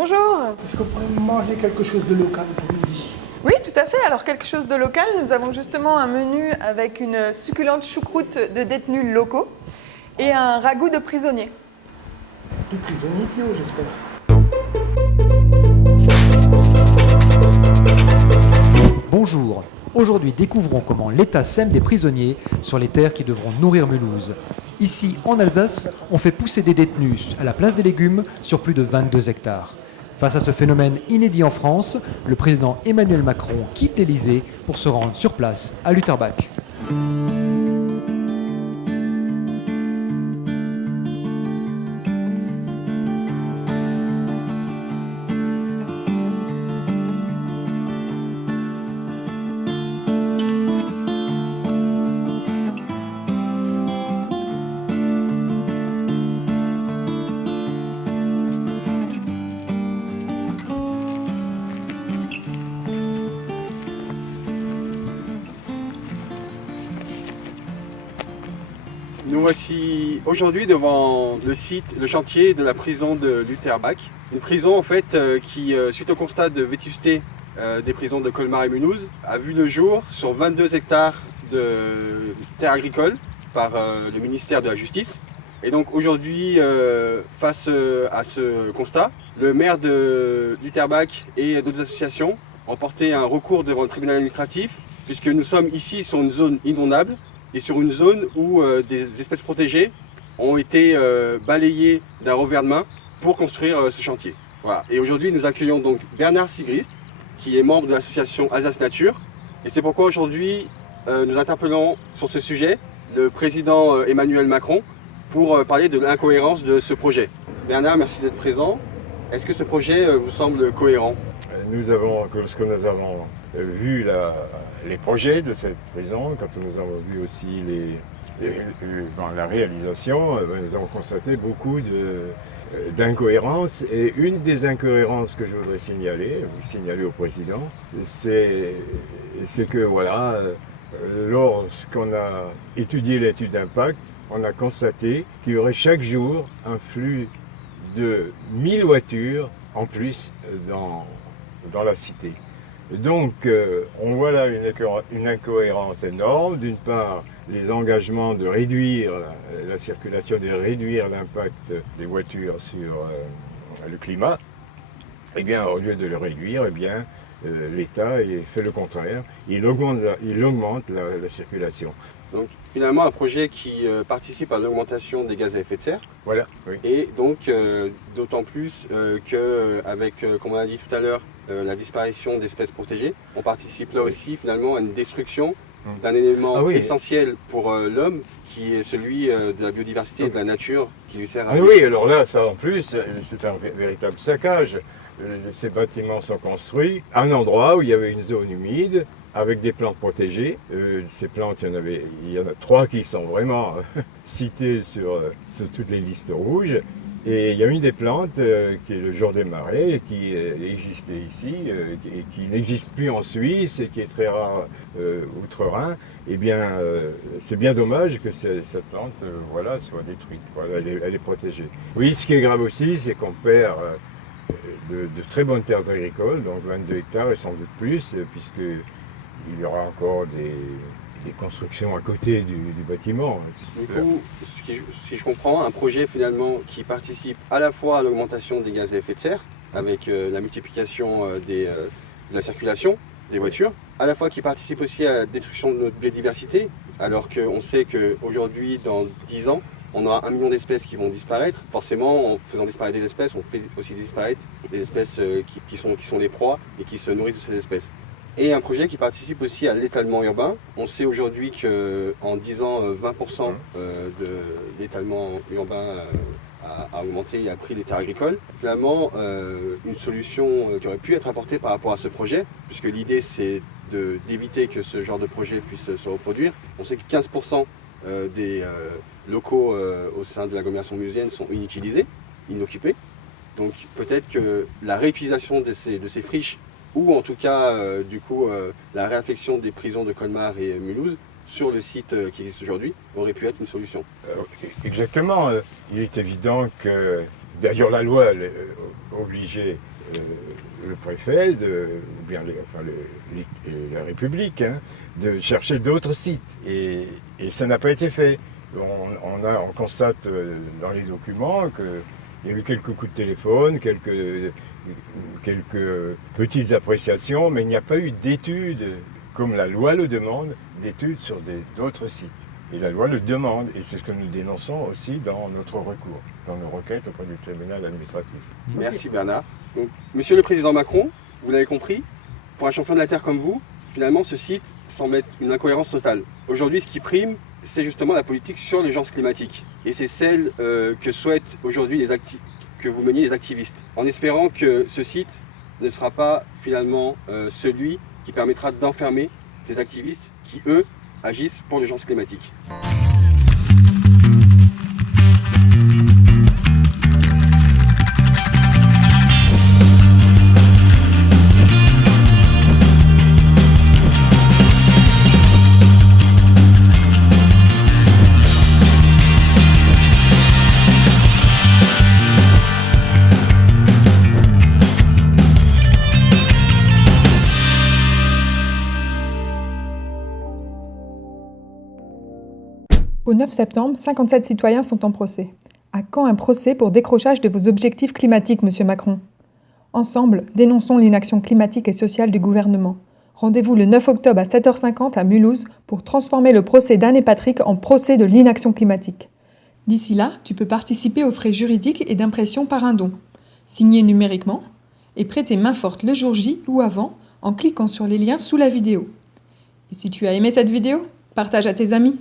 Bonjour. Est-ce qu'on pourrait manger quelque chose de local pour midi? Oui, tout à fait. Alors, quelque chose de local. Nous avons justement un menu avec une succulente choucroute de détenus locaux et un ragoût de prisonniers. De prisonniers bio, j'espère. Bonjour, aujourd'hui découvrons comment l'État sème des prisonniers sur les terres qui devront nourrir Mulhouse. Ici, en Alsace, on fait pousser des détenus à la place des légumes sur plus de 22 hectares. Face à ce phénomène inédit en France, le président Emmanuel Macron quitte l'Élysée pour se rendre sur place à Lutterbach. Nous voici aujourd'hui devant le chantier de la prison de Lutterbach. Une prison en fait qui, suite au constat de vétusté des prisons de Colmar et Mulhouse, a vu le jour sur 22 hectares de terres agricoles par le ministère de la Justice. Et donc aujourd'hui, face à ce constat, le maire de Lutterbach et d'autres associations ont porté un recours devant le tribunal administratif, puisque nous sommes ici sur une zone inondable et sur une zone où des espèces protégées ont été balayées d'un revers de main pour construire ce chantier. Voilà. Et aujourd'hui, nous accueillons donc Bernard Sigrist, qui est membre de l'association Alsace Nature. Et c'est pourquoi aujourd'hui, nous interpellons sur ce sujet le président Emmanuel Macron pour parler de l'incohérence de ce projet. Bernard, merci d'être présent. Est-ce que ce projet vous semble cohérent? Lorsque nous avons vu les projets de cette prison, quand nous avons vu aussi dans la réalisation, nous avons constaté beaucoup d'incohérences. Et une des incohérences que je voudrais signaler au président, c'est que voilà, lorsqu'on a étudié l'étude d'impact, on a constaté qu'il y aurait chaque jour un flux de 1000 voitures en plus dans la cité. Donc on voit là une incohérence énorme. D'une part, les engagements de réduire la circulation, de réduire l'impact des voitures sur le climat. Eh bien, au lieu de le réduire, eh bien, l'État fait le contraire. Il augmente la circulation. Donc finalement un projet qui participe à l'augmentation des gaz à effet de serre. Voilà, oui. Et donc d'autant plus qu'avec, comme on a dit tout à l'heure, la disparition d'espèces protégées, on participe là aussi finalement à une destruction d'un élément essentiel pour l'homme, qui est celui de la biodiversité et de la nature qui lui sert à vivre. Oui, alors là, ça en plus, c'est un véritable saccage. Ces bâtiments sont construits à un endroit où il y avait une zone humide, avec des plantes protégées. Ces plantes, il y en a 3 qui sont vraiment citées sur toutes les listes rouges. Et il y a une des plantes qui est le jour des marais, qui existait ici et qui n'existe plus en Suisse et qui est très rare outre-Rhin. Eh bien, c'est bien dommage que cette plante soit détruite. Voilà, elle est protégée. Oui, ce qui est grave aussi, c'est qu'on perd de très bonnes terres agricoles, donc 22 hectares et sans doute plus, puisqu'il y aura encore des constructions à côté du bâtiment. Du coup, si je comprends, un projet finalement qui participe à la fois à l'augmentation des gaz à effet de serre, avec la multiplication de la circulation des voitures, à la fois qui participe aussi à la destruction de notre biodiversité, alors qu'on sait qu'aujourd'hui, dans 10 ans, on aura 1 million d'espèces qui vont disparaître. Forcément, en faisant disparaître des espèces, on fait aussi disparaître des espèces qui sont des proies et qui se nourrissent de ces espèces. Et un projet qui participe aussi à l'étalement urbain. On sait aujourd'hui qu'en 10 ans, 20% de l'étalement urbain a augmenté et a pris les terres agricoles. Finalement, une solution qui aurait pu être apportée par rapport à ce projet, puisque l'idée c'est d'éviter que ce genre de projet puisse se reproduire. On sait que 15% des locaux au sein de l'agglomération mulhousienne sont inutilisés, inoccupés. Donc peut-être que la réutilisation de ces friches, ou en tout cas la réaffection des prisons de Colmar et Mulhouse sur le site qui existe aujourd'hui aurait pu être une solution. Exactement. Il est évident que D'ailleurs, la loi elle, obligeait le préfet, ou bien la République, hein, de chercher d'autres sites. Et ça n'a pas été fait. On constate dans les documents qu'il y a eu quelques coups de téléphone, quelques petites appréciations, mais il n'y a pas eu d'études, comme la loi le demande, d'études sur d'autres sites. Et la loi le demande, et c'est ce que nous dénonçons aussi dans notre recours, dans nos requêtes auprès du tribunal administratif. Merci Bernard. Donc, Monsieur le Président Macron, vous l'avez compris, pour un champion de la Terre comme vous, finalement ce site semble être une incohérence totale. Aujourd'hui, ce qui prime, c'est justement la politique sur l'urgence climatique. Et c'est celle que souhaitent aujourd'hui que vous meniez les activistes, en espérant que ce site ne sera pas finalement celui qui permettra d'enfermer ces activistes qui, eux, agissent pour l'urgence climatique. Au 9 septembre, 57 citoyens sont en procès. À quand un procès pour décrochage de vos objectifs climatiques, Monsieur Macron? Ensemble, dénonçons l'inaction climatique et sociale du gouvernement. Rendez-vous le 9 octobre à 7h50 à Mulhouse pour transformer le procès d'Anne et Patrick en procès de l'inaction climatique. D'ici là, tu peux participer aux frais juridiques et d'impression par un don, signer numériquement et prêter main forte le jour J ou avant en cliquant sur les liens sous la vidéo. Et si tu as aimé cette vidéo, partage à tes amis.